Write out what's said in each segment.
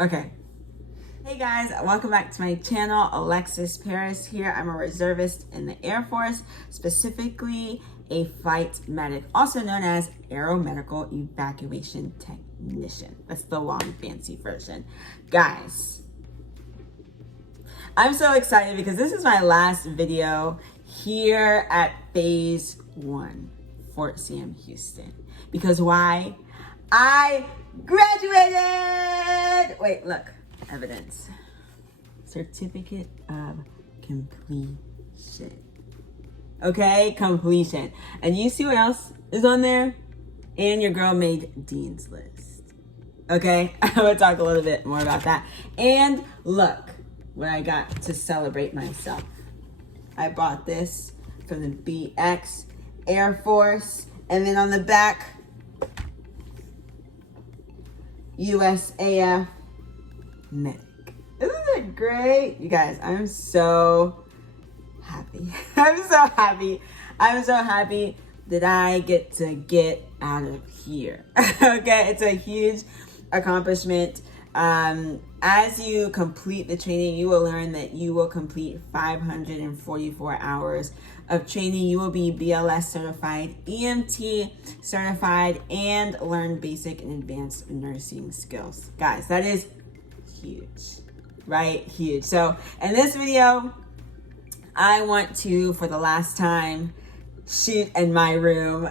Okay. Hey guys, welcome back to my channel. Alexis Paris here. I'm a reservist in the Air Force, specifically a flight medic, also known as aeromedical evacuation technician. That's the long fancy version. Guys, I'm so excited because this is my last video here at Phase 1, Fort Sam Houston. Because why? I graduated! Wait, look. Evidence. Certificate of completion. Okay, completion. And you see what else is on there? And your girl made Dean's List. Okay, I'm gonna talk a little bit more about that. And look what I got to celebrate myself. I bought this from the BX Air Force. And then on the back, USAF medic. Isn't that great? You guys, I'm so happy. I'm so happy. I'm so happy that I get to get out of here. Okay, it's a huge accomplishment. As you complete the training, you will learn that you will complete 544 hours of training. You will be BLS certified, EMT certified, and learn basic and advanced nursing skills. Guys, that is huge, right? Huge. So in this video, I want to, for the last time, shoot in my room.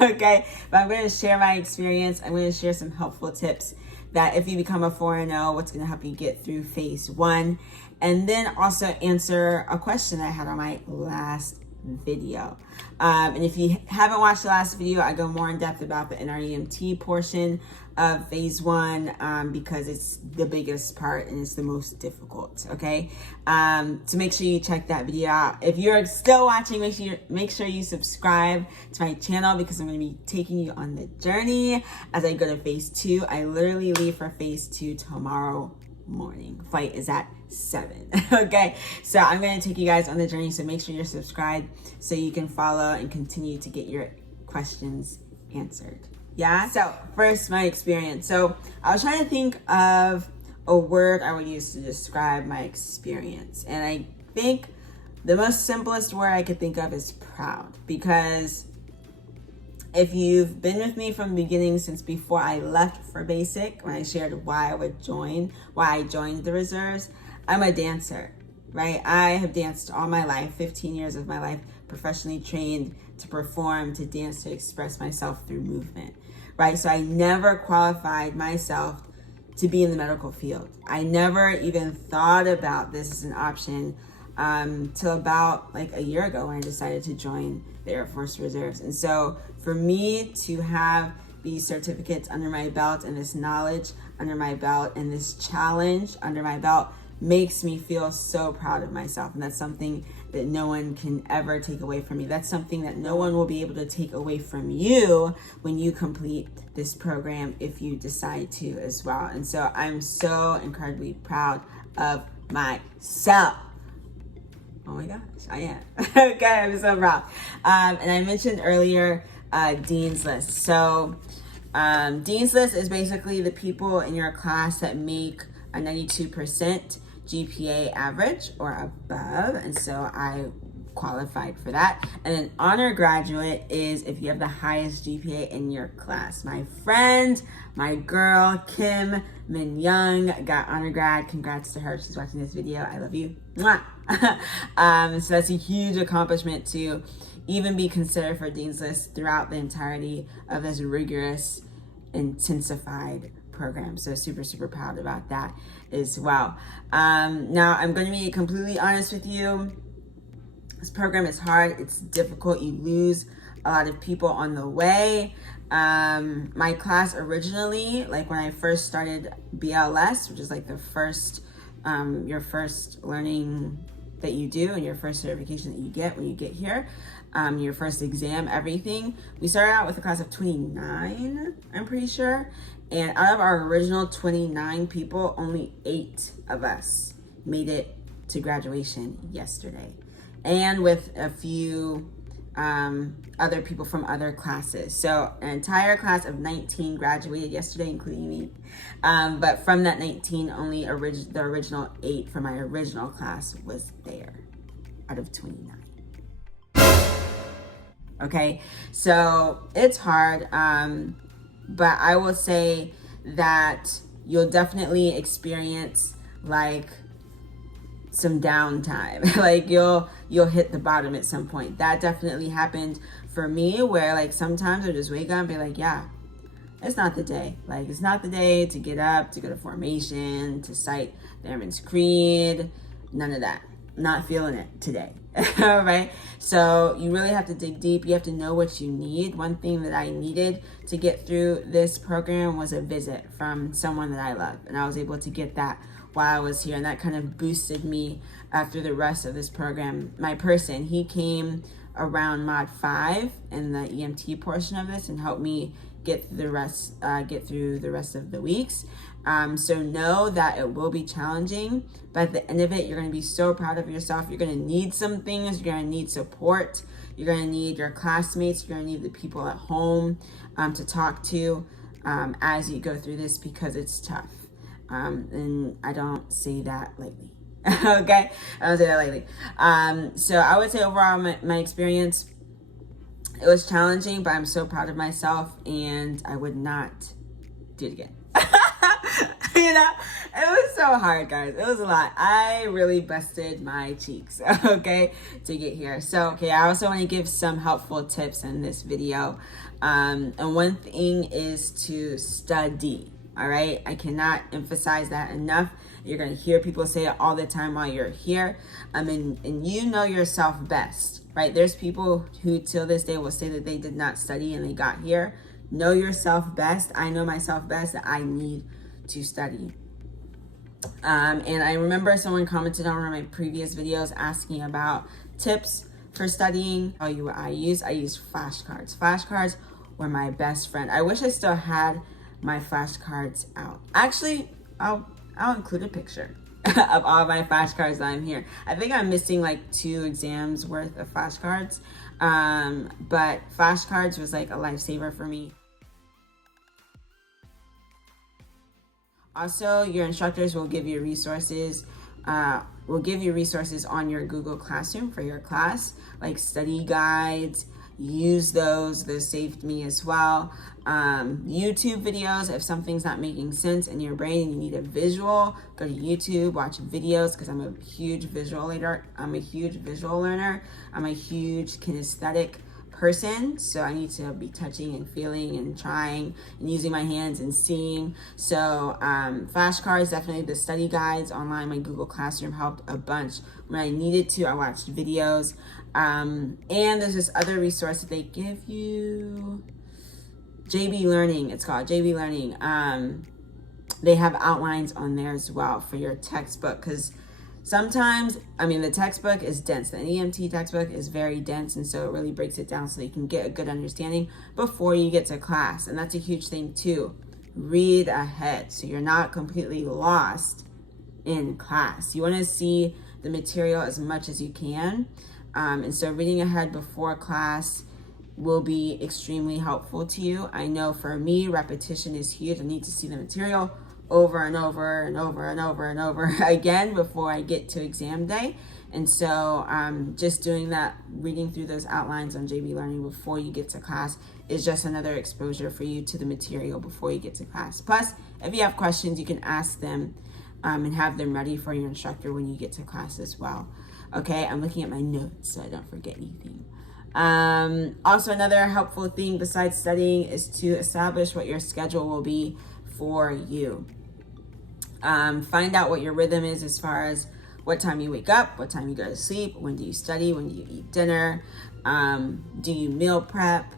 Okay, but I'm going to share my experience. I'm going to share some helpful tips that if you become a 4-0, what's going to help you get through Phase 1, and then also answer a question I had on my last video. And if you haven't watched the last video, I go more in depth about the NREMT portion of Phase 1 because it's the biggest part and it's the most difficult. Okay, so make sure you check that video out. If you're still watching, make sure you subscribe to my channel because I'm going to be taking you on the journey as I go to Phase 2. I literally leave for Phase 2 tomorrow morning. Flight is at 7. Okay, so I'm going to take you guys on the journey, so make sure you're subscribed so you can follow and continue to get your questions answered. Yeah, so first, my experience. So I was trying to think of a word I would use to describe my experience, and I think the most simplest word I could think of is proud, because if you've been with me from the beginning, since before I left for basic, when I shared why I joined the reserves, I'm a dancer, right? I have danced all my life, 15 years of my life, professionally trained to perform, to dance, to express myself through movement, right? So I never qualified myself to be in the medical field. I never even thought about this as an option till about like a year ago when I decided to join the Air Force Reserves. And so for me to have these certificates under my belt and this knowledge under my belt and this challenge under my belt makes me feel so proud of myself. And that's something that no one can ever take away from me. That's something that no one will be able to take away from you when you complete this program, if you decide to as well. And so I'm so incredibly proud of myself. Oh my gosh, I am. Okay, I'm so proud. And I mentioned earlier Dean's List. So Dean's List is basically the people in your class that make a 92% GPA average or above. And so I qualified for that. And an honor graduate is if you have the highest GPA in your class. My friend, my girl, Kim Min Young, got honor grad. Congrats to her. She's watching this video. I love you. Mwah. So that's a huge accomplishment to even be considered for Dean's List throughout the entirety of this rigorous, intensified program. So super, super proud about that as well. Now I'm going to be completely honest with you. This program is hard. It's difficult. You lose a lot of people on the way. My class originally, like when I first started BLS, which is like the first, your first learning that you do and your first certification that you get when you get here, your first exam, everything. We started out with a class of 29, I'm pretty sure. And out of our original 29 people, only 8 of us made it to graduation yesterday. And with a few other people from other classes. So an entire class of 19 graduated yesterday, including me. But from that 19, only the original 8 from my original class was there out of 29. Okay, so it's hard, but I will say that you'll definitely experience like some downtime. Like you'll hit the bottom at some point. That definitely happened for me, where like sometimes I just wake up and be like, yeah, it's not the day. Like it's not the day to get up, to go to formation, to cite the Airman's Creed, none of that. Not feeling it today. Right? So you really have to dig deep. You have to know what you need. One thing that I needed to get through this program was a visit from someone that I love, and I was able to get that while I was here, and that kind of boosted me through the rest of this program. My person, he came around mod 5 in the EMT portion of this and helped me get through the rest of the weeks. So know that it will be challenging, but at the end of it, you're going to be so proud of yourself. You're going to need some things. You're going to need support. You're going to need your classmates. You're going to need the people at home to talk to as you go through this, because it's tough. And I don't say that lightly. Okay, I don't say that lightly. So I would say overall, my experience, it was challenging, but I'm so proud of myself, and I would not do it again. You know, it was so hard, guys. It was a lot. I really busted my cheeks, okay, to get here. So, okay, I also want to give some helpful tips in this video. And one thing is to study, all right? I cannot emphasize that enough. You're going to hear people say it all the time while you're here. And you know yourself best, right? There's people who till this day will say that they did not study and they got here. Know yourself best. I know myself best that I need to study. And I remember someone commented on one of my previous videos asking about tips for studying. I'll tell you what I use. I use flashcards. Flashcards were my best friend. I wish I still had my flashcards out. Actually, I'll include a picture of all my flashcards that I'm here. I think I'm missing like 2 exams worth of flashcards. But flashcards was like a lifesaver for me. Also, your instructors will give you resources on your Google Classroom for your class, like study guides. Use those saved me as well. YouTube videos, if something's not making sense in your brain and you need a visual, go to YouTube, watch videos, because I'm a huge visual learner. I'm a huge kinesthetic person, so I need to be touching and feeling and trying and using my hands and seeing. So flashcards, definitely the study guides online. My Google Classroom helped a bunch. When I needed to, I watched videos. And there's this other resource that they give you, JB Learning, it's called JB Learning. They have outlines on there as well for your textbook, because sometimes, the textbook is dense. The EMT textbook is very dense, and so it really breaks it down so that you can get a good understanding before you get to class. And that's a huge thing too. Read ahead so you're not completely lost in class. You want to see the material as much as you can. And so reading ahead before class will be extremely helpful to you. I know for me, repetition is huge. I need to see the material over and over and over and over and over again before I get to exam day. And so just doing that, reading through those outlines on JB Learning before you get to class is just another exposure for you to the material before you get to class. Plus, if you have questions, you can ask them and have them ready for your instructor when you get to class as well. Okay, I'm looking at my notes so I don't forget anything. Also, another helpful thing besides studying is to establish what your schedule will be for you. Find out what your rhythm is as far as what time you wake up, what time you go to sleep, when do you study, when do you eat dinner, do you meal prep,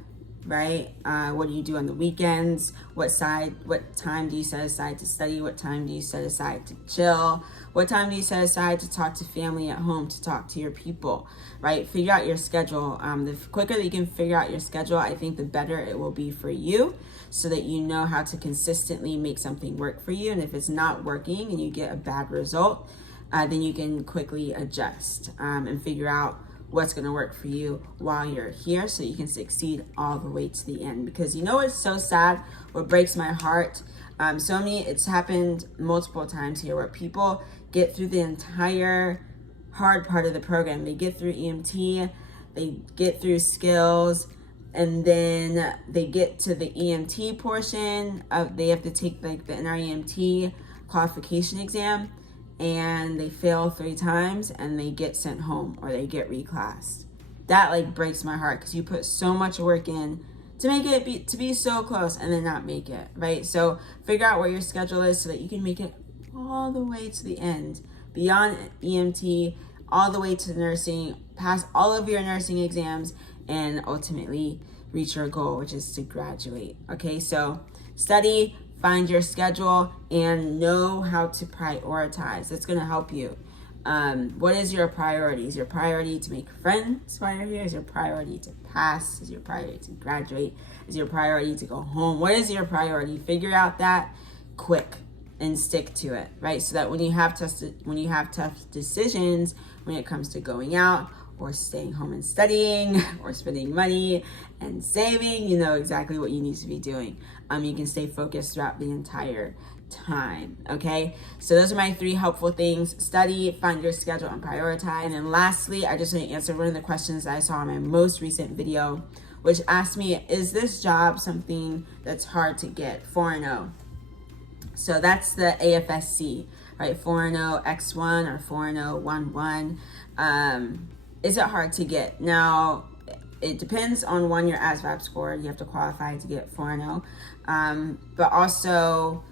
right? What do you do on the weekends? What time do you set aside to study? What time do you set aside to chill? What time do you set aside to talk to family at home, to talk to your people, right? Figure out your schedule. The quicker that you can figure out your schedule, I think the better it will be for you, so that you know how to consistently make something work for you. And if it's not working and you get a bad result, then you can quickly adjust and figure out what's going to work for you while you're here so you can succeed all the way to the end. Because you know what's so sad, what breaks my heart, it's happened multiple times here where people get through the entire hard part of the program. They get through EMT, they get through skills, and then they get to the EMT portion of, they have to take like the NREMT qualification exam, and they fail 3 times and they get sent home or they get reclassed. That like breaks my heart, because you put so much work in to make it to be so close and then not make it, right? So figure out what your schedule is so that you can make it all the way to the end, beyond EMT, all the way to nursing, pass all of your nursing exams, and ultimately reach your goal, which is to graduate. Okay, so study, find your schedule, and know how to prioritize. That's going to help you. What is your priority? Is your priority to make friends while you're here? Is your priority to pass? Is your priority to graduate? Is your priority to go home? What is your priority? Figure out that quick and stick to it, right? So that when you have tough decisions, when it comes to going out or staying home and studying or spending money and saving, you know exactly what you need to be doing. You can stay focused throughout the entire time. Okay, so those are my 3 helpful things: study, find your schedule, and prioritize. And then lastly, I just want to answer one of the questions that I saw in my most recent video, which asked me, is this job something that's hard to get? 4-0. So that's the AFSC, right? 4-0 X1 or 4-0 1-1. Is it hard to get? Now, it depends on your ASVAB score. You have to qualify to get 4-0. But also,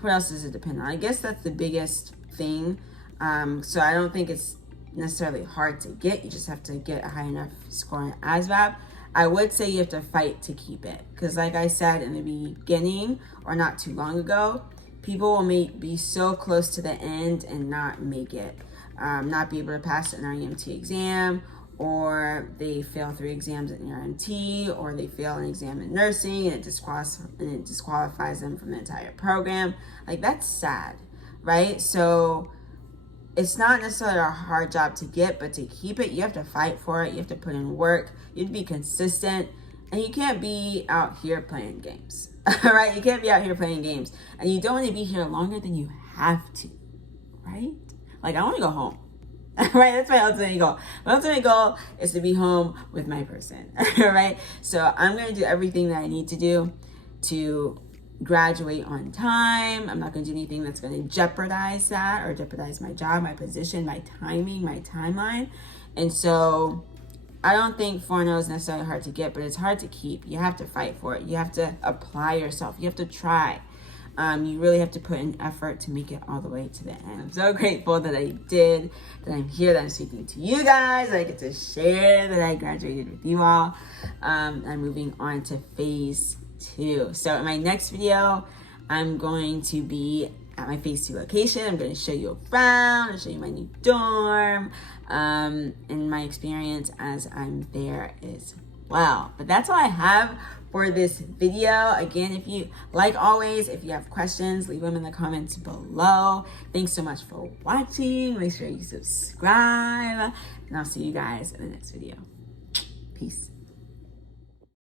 what else does it depend on? I guess that's the biggest thing. So I don't think it's necessarily hard to get. You just have to get a high enough score in ASVAB. I would say you have to fight to keep it. Because like I said in the beginning, or not too long ago, people will be so close to the end and not make it. Not be able to pass an REMT exam, or they fail 3 exams in RMT, or they fail an exam in nursing and it disqualifies them from the entire program. Like, that's sad, right? So it's not necessarily a hard job to get, but to keep it, you have to fight for it. You have to put in work. You have to be consistent, and you can't be out here playing games, right? You can't be out here playing games, and you don't want to be here longer than you have to, right? Like, I want to go home. Right, that's my ultimate goal. My ultimate goal is to be home with my person, right? So I'm going to do everything that I need to do to graduate on time. I'm not going to do anything that's going to jeopardize that or jeopardize my job, my position, my timing, my timeline. And so I don't think 4-0 is necessarily hard to get, but it's hard to keep. You have to fight for it. You have to apply yourself. You have to try. You really have to put in effort to make it all the way to the end. I'm so grateful that I did, that I'm here, that I'm speaking to you guys, that I get to share that I graduated with you all. I'm moving on to phase 2. So in my next video, I'm going to be at my phase 2 location. I'm going to show you around and show you my new dorm, and my experience as I'm there as well. But that's all I have for this video. Again, if you, like always, if you have questions, leave them in the comments below. Thanks so much for watching. Make sure you subscribe, and I'll see you guys in the next video. Peace.